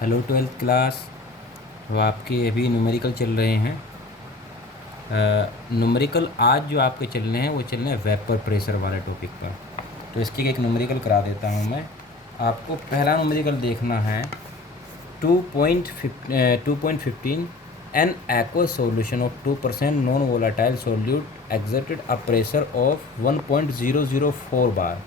Hello twelfth class. वो आपके अभी न्यूमेरिकल चल रहे हैं। न्यूमेरिकल आज जो आपके चल रहे हैं वो चल रहे हैं वेपर प्रेशर वाले टॉपिक पर। तो इसकी एक न्यूमेरिकल करा देता हूँ मैं आपको। पहला न्यूमेरिकल देखना है 2.15 N aqua solution of 2% non volatile solute exerted a pressure of 1.004 bar.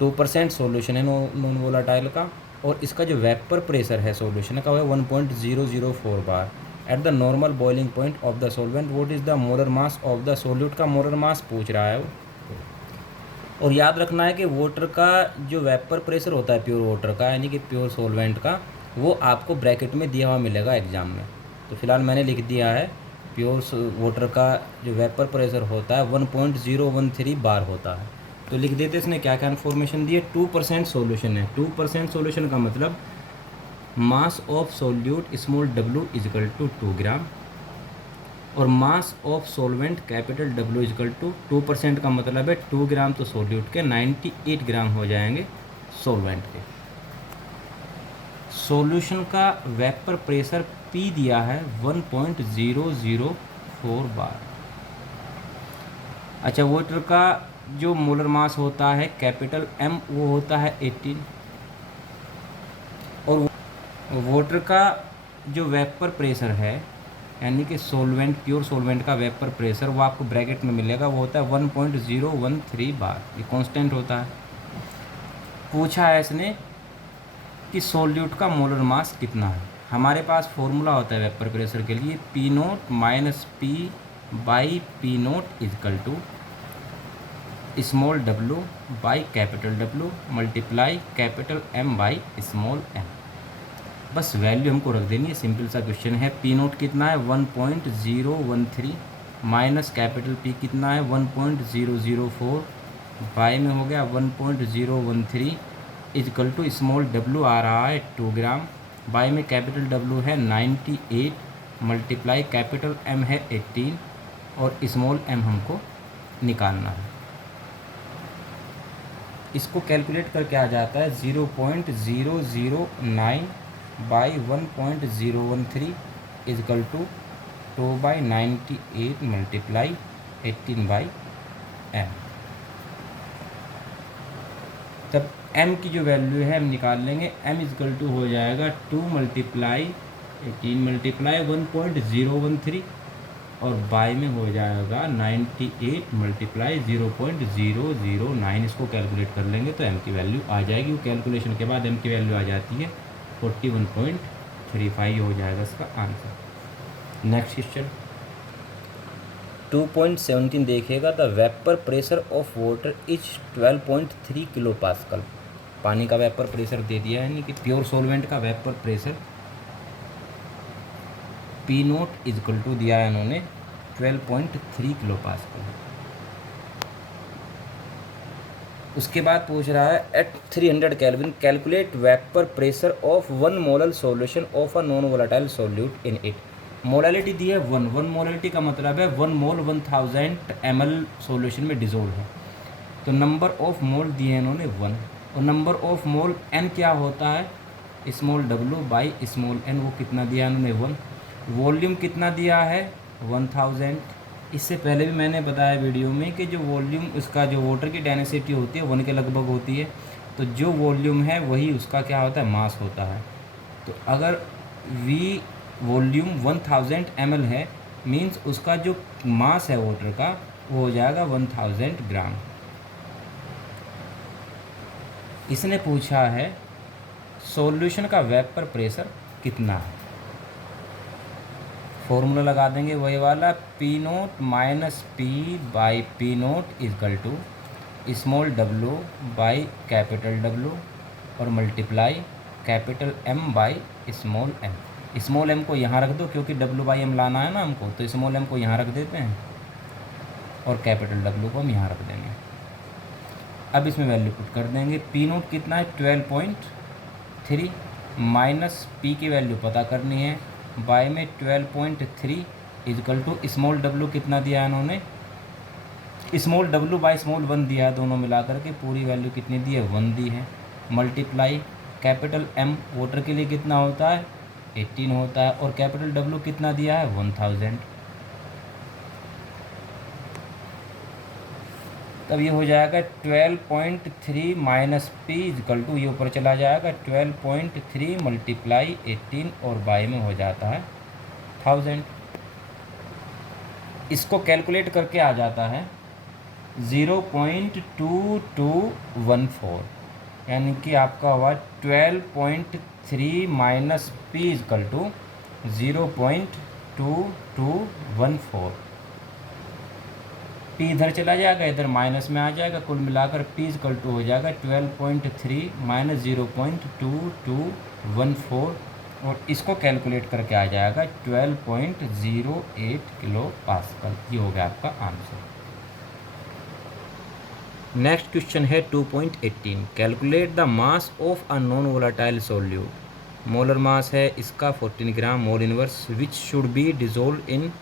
2% solution है नॉन वोलाटाइल का, और इसका जो वेपर प्रेशर है सॉल्यूशन का वो है 1.004 bar at the normal boiling point of the solvent. What is the molar mass of the solute का मोलर मास पूछ रहा है वो। और याद रखना है कि वाटर का जो वेपर प्रेशर होता है प्योर वाटर का यानी कि प्योर सॉल्वेंट का, वो आपको ब्रैकेट में दिया हुआ मिलेगा एग्ज़ाम में। तो फिलहाल मैंने लिख दिया है प्योर वाटर का जो वेपर प्रेशर होता है 1.013 बार होता है। तो लिख देते इसने क्या क्या इन्फॉर्मेशन दी है। 2% सॉल्यूशन है। 2% सॉल्यूशन का मतलब mass of solute small w is equal to 2 gram, और mass of solvent capital W is equal to 2% का मतलब है 2 ग्राम तो सोल्यूट के 98 ग्राम हो जाएंगे सॉल्वेंट के। सॉल्यूशन का वेपर प्रेशर P दिया है 1.004 बार। अच्छा, वाटर का जो मोलर मास होता है कैपिटल M वो होता है 18, और वाटर का जो वेपर प्रेशर है यानी कि सॉल्वेंट प्योर सॉल्वेंट का वेपर प्रेशर वो आपको ब्रैकेट में मिलेगा, वो होता है 1.013 बार। ये कांस्टेंट होता है। पूछा है इसने कि सॉल्यूट का मोलर मास कितना है। हमारे पास फॉर्मूला होता है वेपर प्रेशर के लिए P naught minus P by P naught is equal to small w by capital W multiply capital M by small m। बस वैल्यू हमको रख देनी है, सिंपल सा क्वेश्चन है। P नोट कितना है 1.013 माइनस कैपिटल P कितना है 1.004 बाई में हो गया 1.013 इजकल टू स्मॉल w आ रहा है 2 ग्राम, बाई में कैपिटल W है 98 मल्टीप्लाई कैपिटल M है 18 और स्मॉल m हमको निकालना है। इसको कैलकुलेट करके आ जाता है 0.009 by 1.013 is equal to 2/98 multiply 18 by m। तब m की जो वैल्यू है हम निकाल लेंगे। m इजकल टू हो जाएगा 2 मल्टीप्लाई 18 मल्टीप्लाई 1.013 और बाई में हो जाएगा 98 मल्टीप्लाई 0.009। इसको कैलकुलेट कर लेंगे तो m की वैल्यू आ जाएगी। वो कैलकुलेशन के बाद m की वैल्यू आ जाती है 41.35 हो जाएगा इसका आंसर। नेक्स्ट क्वेश्चन 2.17 देखिएगा। The vapour pressure of water is 12.3 kilopascal. पानी का वेपर प्रेशर दे दिया है, यानी कि प्योर सॉल्वेंट का vapour pressure P naught is equal to दिया है इन्होंने 12.3 किलो पास्कल। उसके बाद पूछ रहा है at 300 kelvin calculate vapour pressure of 1 molar solution of a non volatile solute in it. Molality दी है 1 मोलालिटी का मतलब है 1 मोल 1000 ml सॉल्यूशन में डिजोल्व है। तो नंबर ऑफ मोल दिए हैं इन्होंने 1, और नंबर ऑफ मोल n क्या होता है small w by small n, वो कितना दिया इन्होंने 1। वॉल्यूम कितना दिया है 1000। इससे पहले भी मैंने बताया वीडियो में कि जो वॉल्यूम उसका जो वाटर की डेंसिटी होती है 1 के लगभग होती है, तो जो वॉल्यूम है वही उसका क्या होता है मास होता है। तो अगर v वॉल्यूम 1000 ml है मींस उसका जो मास है वाटर का वो हो जाएगा 1000 ग्राम। इसने पूछा है सॉल्यूशन का वेपर प्रेशर कितना है। फॉर्मूला लगा देंगे वही वाला P naught minus P by P naught is equal to small w by capital W और multiply capital M by small m। Small m को यहाँ रख दो क्योंकि w बाई m लाना है ना हमको, तो स्मॉल m को यहाँ रख देते हैं और कैपिटल W को हम यहाँ रख देंगे। अब इसमें वैल्यू पुट कर देंगे। P नोट कितना है 12.3 माइनस P की वैल्यू पता करनी है बाई में 12.3 इजकल टू स्मॉल w कितना दिया है इन्होंने स्मॉल w बाई स्मॉल 1 दिया है, दोनों मिलाकर के पूरी वैल्यू कितनी दी है 1 दी है, मल्टीप्लाई कैपिटल एम वाटर के लिए कितना होता है 18 होता है, और कैपिटल डब्ल्यू कितना दिया है 1000। तब ये हो जाएगा 12.3 माइनस पी इजकल टू, ये ऊपर चला जाएगा 12.3 मल्टीप्लाई 18 और बाई में हो जाता है 1000। इसको कैलकुलेट करके आ जाता है 0.2214, यानी कि आपका हुआ 12.3 minus P is equal to 0.2214। P इधर चला जाएगा, इधर माइनस में आ जाएगा, कुल मिलाकर पी इजकल टू हो जाएगा 12.3 माइनस 0.2214, और इसको कैलकुलेट करके आ जाएगा 12.08 किलो पास्कल। ये हो गया आपका आंसर। नेक्स्ट क्वेश्चन है 2.18, calculate the mass of a non volatile solute. Molar mass है इसका 14 gram mole inverse, which should be dissolve in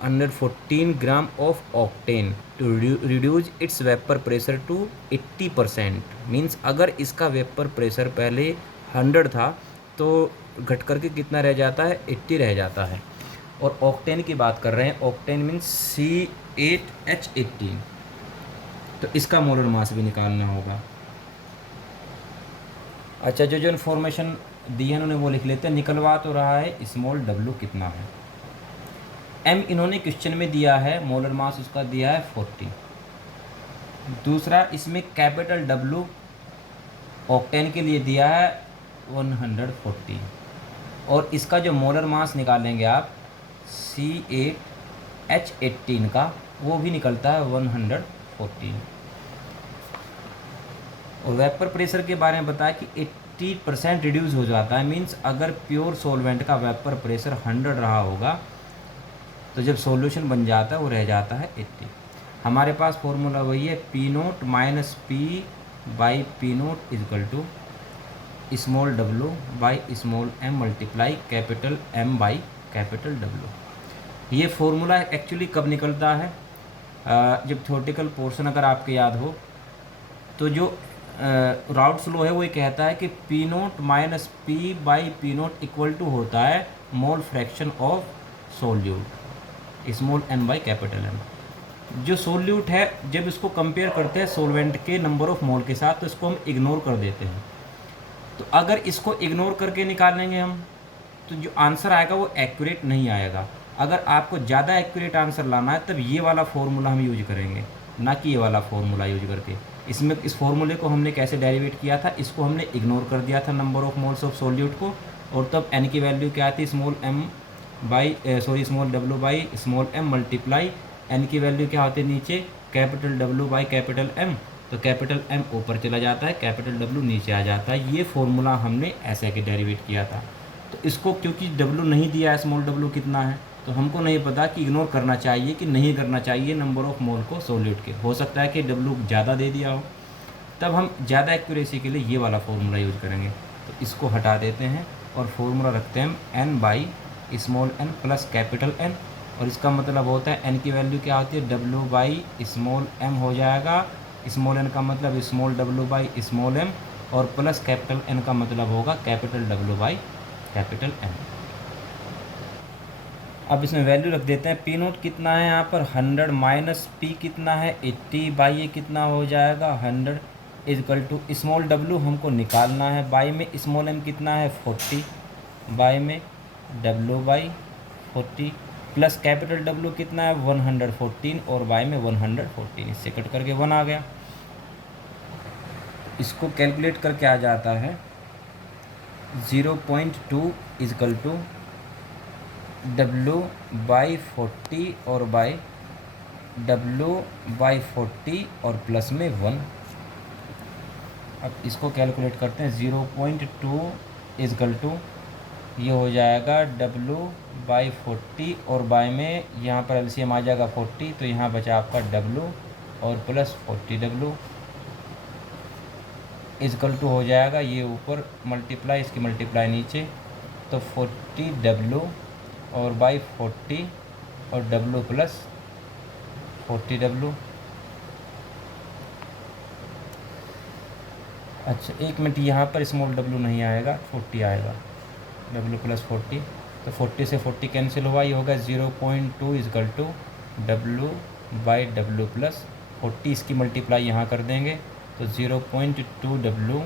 114 gram of octane to reduce its vapour pressure to 80%। Means अगर इसका vapour pressure पहले 100 था तो घट करके कितना रह जाता है 80 रह जाता है। और ऑक्टेन की बात कर रहे हैं, ऑक्टेन मीन्स C8H18, तो इसका मोलर मास भी निकालना होगा। अच्छा, जो जो इन्फॉर्मेशन दी है उन्होंने वो लिख लेते हैं। निकलवा तो रहा है स्मॉल डब्ल्यू कितना है, एम इन्होंने क्वेश्चन में दिया है, मोलर मास उसका दिया है 40। दूसरा, इसमें कैपिटल डब्ल्यू ऑक्टेन के लिए दिया है 140, और इसका जो मोलर मास निकालेंगे आप C8H18 का, वो भी निकलता है 114। और वेपर प्रेशर के बारे में बताया कि 80% रिड्यूस हो जाता है। मीन्स अगर प्योर सॉल्वेंट का वेपर प्रेशर 100 रहा होगा तो जब सॉल्यूशन बन जाता है वो रह जाता है 80। हमारे पास फॉर्मूला वही है, P naught minus P by P naught is equal to small W by small M multiply capital M by capital W. ये फॉर्मूला एक्चुअली कब निकलता है, जब थ्योरेटिकल पोर्शन अगर आपके याद हो तो जो राउट्स लॉ है वो ये कहता है कि P naught minus P by P naught equal to होता है mole fraction of solute small N by capital N. जो सोल्यूट है जब इसको कंपेयर करते हैं सोलवेंट के नंबर ऑफ मोल के साथ तो इसको हम इग्नोर कर देते हैं। तो अगर इसको इग्नोर करके निकालेंगे हम तो जो आंसर आएगा वो एक्यूरेट नहीं आएगा। अगर आपको ज़्यादा एक्यूरेट आंसर लाना है तब ये वाला फॉर्मूला हम यूज करेंगे, ना कि ये वाला फॉर्मूला यूज करके। इसमें इस फॉर्मूले को हमने कैसे डेरिवेट किया था, इसको हमने इग्नोर कर दिया था number of moles of solute को, और तब एन की वैल्यू क्या थी small W by small M multiply N की वैल्यू क्या होती है नीचे capital W by capital M, तो कैपिटल एम ऊपर चला जाता है, कैपिटल डब्ल्यू नीचे आ जाता है। ये फॉर्मूला हमने ऐसे के डेरिवेट किया था। तो इसको क्योंकि डब्ल्यू नहीं दिया है, स्मॉल डब्ल्यू कितना है, तो हमको नहीं पता कि इग्नोर करना चाहिए कि नहीं करना चाहिए नंबर ऑफ मोल को सोल्यूट के। हो सकता है कि डब्ल्यू ज़्यादा दे दिया हो, तब हम ज़्यादा एक्यूरेसी के लिए ये वाला फॉर्मूला यूज़ करेंगे। तो इसको हटा देते हैं और फॉर्मूला रखते हैं N by small N plus capital N, और इसका मतलब होता है एन की वैल्यू क्या होती है डब्ल्यू बाई स्मॉल एम हो जाएगा, स्मॉल एन का मतलब small W by small M, और प्लस कैपिटल एन का मतलब होगा capital W by capital N. अब इसमें वैल्यू रख देते हैं। पी नोट कितना है यहाँ पर 100 माइनस पी कितना है 80 बाई ये कितना हो जाएगा 100 इजकल टू स्मॉल डब्ल्यू हमको निकालना है, बाई में स्मॉल एम कितना है 40 बाई में W by 40 plus capital W कितना है 114 और बाई में 114, इससे कट करके 1 आ गया। इसको कैलकुलेट करके आ जाता है 0.2 इजकल टू डब्ल्यू बाई 40 और बाई डब्ल्यू बाई 40 और प्लस में 1। अब इसको कैलकुलेट करते हैं 0.2 इजकल टू ये हो जाएगा डब्ल्यू बाई 40 और बाई में यहाँ पर एलसीएम आ जाएगा 40, तो यहाँ बचा आपका डब्ल्यू और प्लस 40 डब्ल्यू इजकल टू हो जाएगा ये ऊपर मल्टीप्लाई इसकी मल्टीप्लाई नीचे, तो 40 डब्ल्यू और बाई 40 और डब्ल्यू प्लस 40 डब्ल्यू। अच्छा एक मिनट, यहाँ पर स्मॉल डब्लू नहीं आएगा, 40 आएगा, डब्लू प्लस 40, तो 40 से 40 कैंसिल हुआ, ये होगा 0.2 is equal to W by W plus 40, इसकी मल्टीप्लाई यहाँ कर देंगे तो 0.2 डब्लू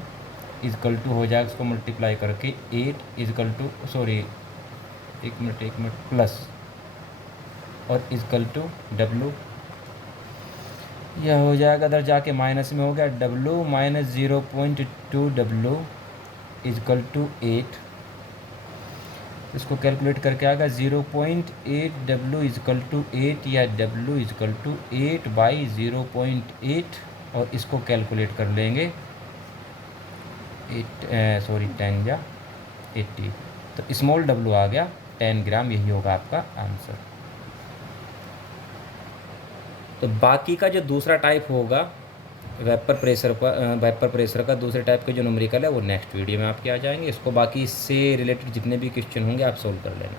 इजकल टू हो जाएगा, इसको मल्टीप्लाई करके 8 इजकल टू, सॉरी एक मिनट प्लस और इजकल टू डब्लू, यह हो जाएगा इधर जाके माइनस में हो गया, W minus 0.2 W is equal to 8, इसको कैलकुलेट करके आएगा 0.8 डब्लू इजकल टू 8 या डब्लू इजकल टू 8 बाई 0.8, और इसको कैलकुलेट कर लेंगे 10 या 80, तो स्मॉल डब्लू आ गया 10 ग्राम, यही होगा आपका आंसर। तो बाकी का जो दूसरा टाइप होगा वेपर प्रेशर का दूसरे टाइप का जो न्यूमेरिकल है वो नेक्स्ट वीडियो में आपके आ जाएंगे, इसको बाकी इससे रिलेटेड जितने भी क्वेश्चन होंगे आप सोल्व कर लेना।